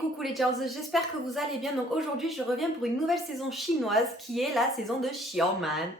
coucou les Girls, j'espère que vous allez bien. Donc aujourd'hui je reviens pour une nouvelle saison chinoise qui est la saison de Xiaoman.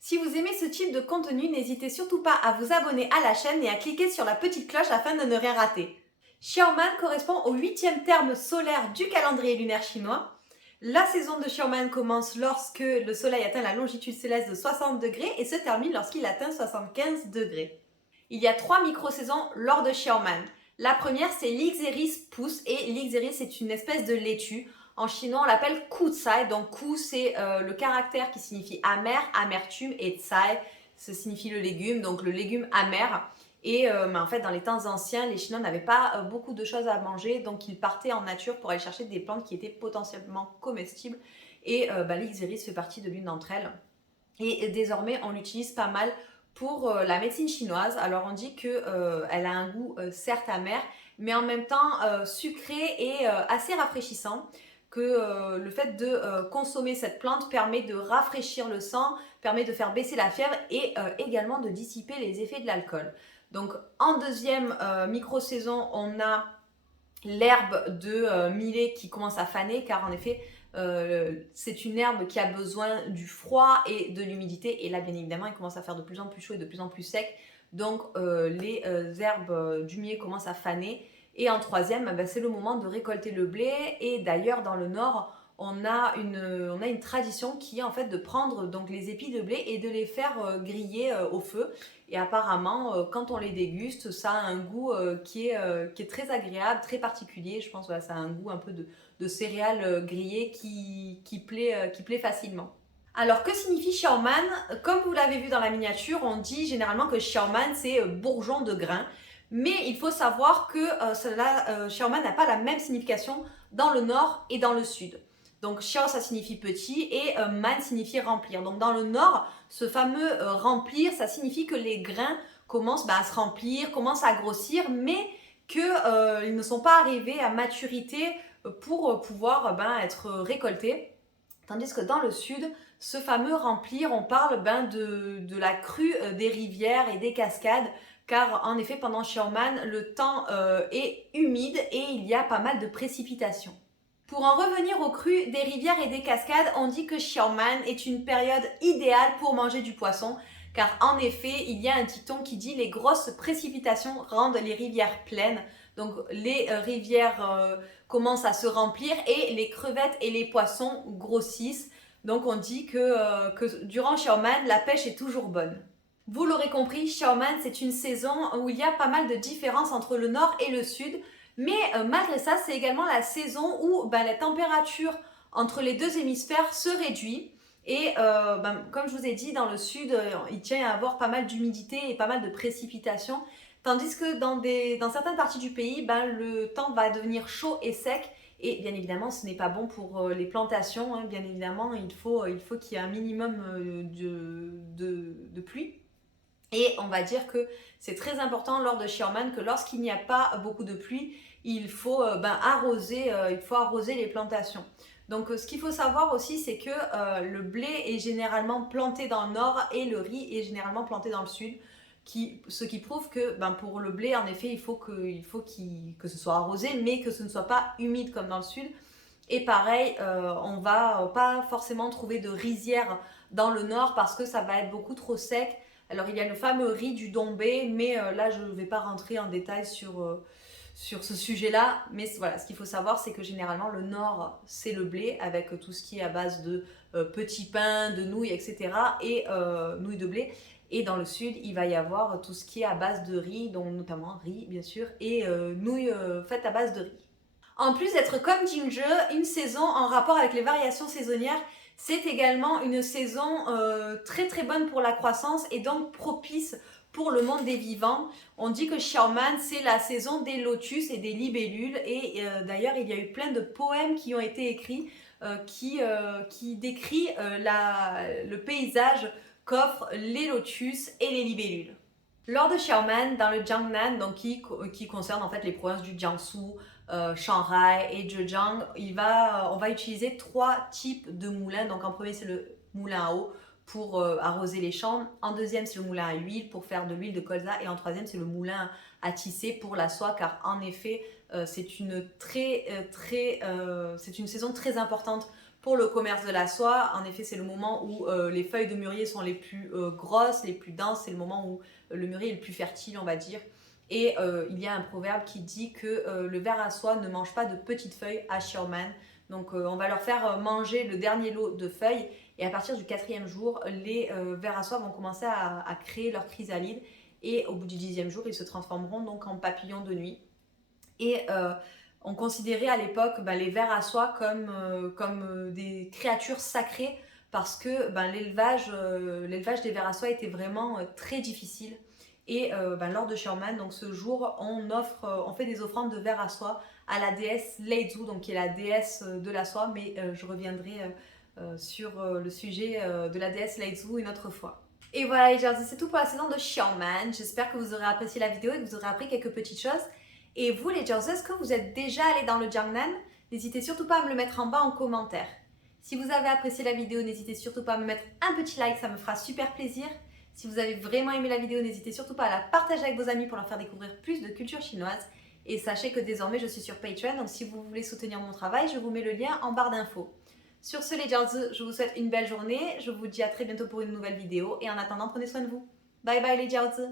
Si vous aimez ce type de contenu, n'hésitez surtout pas à vous abonner à la chaîne et à cliquer sur la petite cloche afin de ne rien rater. Xiaoman correspond au 8e terme solaire du calendrier lunaire chinois. La saison de Xiaoman commence lorsque le soleil atteint la longitude céleste de 60 degrés et se termine lorsqu'il atteint 75 degrés. Il y a 3 micro-saisons lors de Xiaoman. La première, c'est l'Ixeris pousse et l'Ixeris, c'est une espèce de laitue. En chinois, on l'appelle Ku Tsai. Donc, Ku, c'est le caractère qui signifie amer, amertume, et Tsai, ça signifie le légume, donc le légume amer. Et en fait, dans les temps anciens, les Chinois n'avaient pas beaucoup de choses à manger, donc ils partaient en nature pour aller chercher des plantes qui étaient potentiellement comestibles. Et l'Ixeris fait partie de l'une d'entre elles. Et désormais, on l'utilise pas mal pour la médecine chinoise. Alors on dit qu'elle a un goût certes amer, mais en même temps sucré et assez rafraîchissant. Que le fait de consommer cette plante permet de rafraîchir le sang, permet de faire baisser la fièvre et également de dissiper les effets de l'alcool. Donc en deuxième micro-saison, on a l'herbe de millet qui commence à faner, car en effet c'est une herbe qui a besoin du froid et de l'humidité, et là bien évidemment il commence à faire de plus en plus chaud et de plus en plus sec, donc les herbes du millet commencent à faner. Et en troisième, c'est le moment de récolter le blé, et d'ailleurs dans le nord on a une tradition qui est en fait de prendre donc les épis de blé et de les faire griller au feu. Et apparemment, quand on les déguste, ça a un goût qui est très agréable, très particulier. Je pense que ça a un goût un peu de céréales grillées qui plaît facilement. Alors, que signifie Xiaoman? Comme vous l'avez vu dans la miniature, on dit généralement que Xiaoman, c'est bourgeon de grain. Mais il faut savoir que Xiaoman n'a pas la même signification dans le nord et dans le sud. Donc Xiao, ça signifie petit, et man signifie remplir. Donc dans le nord, ce fameux remplir, ça signifie que les grains commencent à se remplir, commencent à grossir, mais qu'ils ne sont pas arrivés à maturité pour pouvoir être récoltés. Tandis que dans le sud, ce fameux remplir, on parle de la crue des rivières et des cascades, car en effet pendant Xiaoman, le temps est humide et il y a pas mal de précipitations. Pour en revenir aux crues des rivières et des cascades, on dit que Xiaoman est une période idéale pour manger du poisson, car en effet, il y a un dicton qui dit les grosses précipitations rendent les rivières pleines. Donc les rivières commencent à se remplir et les crevettes et les poissons grossissent. Donc on dit que durant Xiaoman, la pêche est toujours bonne. Vous l'aurez compris, Xiaoman, c'est une saison où il y a pas mal de différences entre le nord et le sud. Mais malgré ça, c'est également la saison où la température entre les deux hémisphères se réduit. Et comme je vous ai dit, dans le sud, il tient à avoir pas mal d'humidité et pas mal de précipitations. Tandis que dans certaines parties du pays, le temps va devenir chaud et sec. Et bien évidemment, ce n'est pas bon pour les plantations. Hein. Bien évidemment, il faut qu'il y ait un minimum de pluie. Et on va dire que c'est très important lors de Xiaoman que lorsqu'il n'y a pas beaucoup de pluie, il faut arroser les plantations. Donc ce qu'il faut savoir aussi, c'est que le blé est généralement planté dans le nord et le riz est généralement planté dans le sud. Ce qui prouve que pour le blé, en effet, il faut que ce soit arrosé, mais que ce ne soit pas humide comme dans le sud. Et pareil, on va pas forcément trouver de rizière dans le nord parce que ça va être beaucoup trop sec. Alors il y a le fameux riz du Dombé, mais là je ne vais pas rentrer en détail sur ce sujet-là. Mais voilà, ce qu'il faut savoir, c'est que généralement le nord, c'est le blé avec tout ce qui est à base de petits pains, de nouilles, etc. et nouilles de blé. Et dans le sud, il va y avoir tout ce qui est à base de riz, dont notamment riz bien sûr, et nouilles faites à base de riz. En plus d'être comme Ginger, une saison en rapport avec les variations saisonnières, c'est également une saison très très bonne pour la croissance et donc propice pour le monde des vivants. On dit que Xiaoman, c'est la saison des lotus et des libellules, et d'ailleurs il y a eu plein de poèmes qui ont été écrits qui décrit le paysage qu'offrent les lotus et les libellules. Lors de Xiaoman, dans le Jiangnan, donc qui concerne en fait les provinces du Jiangsu, Shanghai et Zhejiang, on va utiliser 3 types de moulins. Donc en premier, c'est le moulin à eau pour arroser les champs. En deuxième, c'est le moulin à huile pour faire de l'huile de colza. Et en troisième, c'est le moulin à tisser pour la soie, car en effet, c'est une saison très importante pour le commerce de la soie. En effet, c'est le moment où les feuilles de mûrier sont les plus grosses, les plus denses. C'est le moment où le mûrier est le plus fertile, on va dire. Et il y a un proverbe qui dit que le ver à soie ne mange pas de petites feuilles à Xiaoman. Donc on va leur faire manger le dernier lot de feuilles. Et à partir du 4e jour, les vers à soie vont commencer à créer leur chrysalide. Et au bout du 10e jour, ils se transformeront donc en papillons de nuit. Et on considérait à l'époque les vers à soie comme des créatures sacrées parce que l'élevage des vers à soie était vraiment très difficile. Et lors de Xiaoman, donc ce jour, on fait des offrandes de vers à soie à la déesse Leizu, donc qui est la déesse de la soie, mais je reviendrai sur le sujet de la déesse Leizu une autre fois. Et voilà les Jersey, c'est tout pour la saison de Xiaoman. J'espère que vous aurez apprécié la vidéo et que vous aurez appris quelques petites choses. Et vous les Jersey, est-ce que vous êtes déjà allés dans le Jiangnan? N'hésitez surtout pas à me le mettre en bas en commentaire. Si vous avez apprécié la vidéo, n'hésitez surtout pas à me mettre un petit like, ça me fera super plaisir. Si vous avez vraiment aimé la vidéo, n'hésitez surtout pas à la partager avec vos amis pour leur faire découvrir plus de culture chinoise. Et sachez que désormais je suis sur Patreon, donc si vous voulez soutenir mon travail, je vous mets le lien en barre d'infos. Sur ce les Jersey, je vous souhaite une belle journée, je vous dis à très bientôt pour une nouvelle vidéo et en attendant prenez soin de vous. Bye bye les Jersey.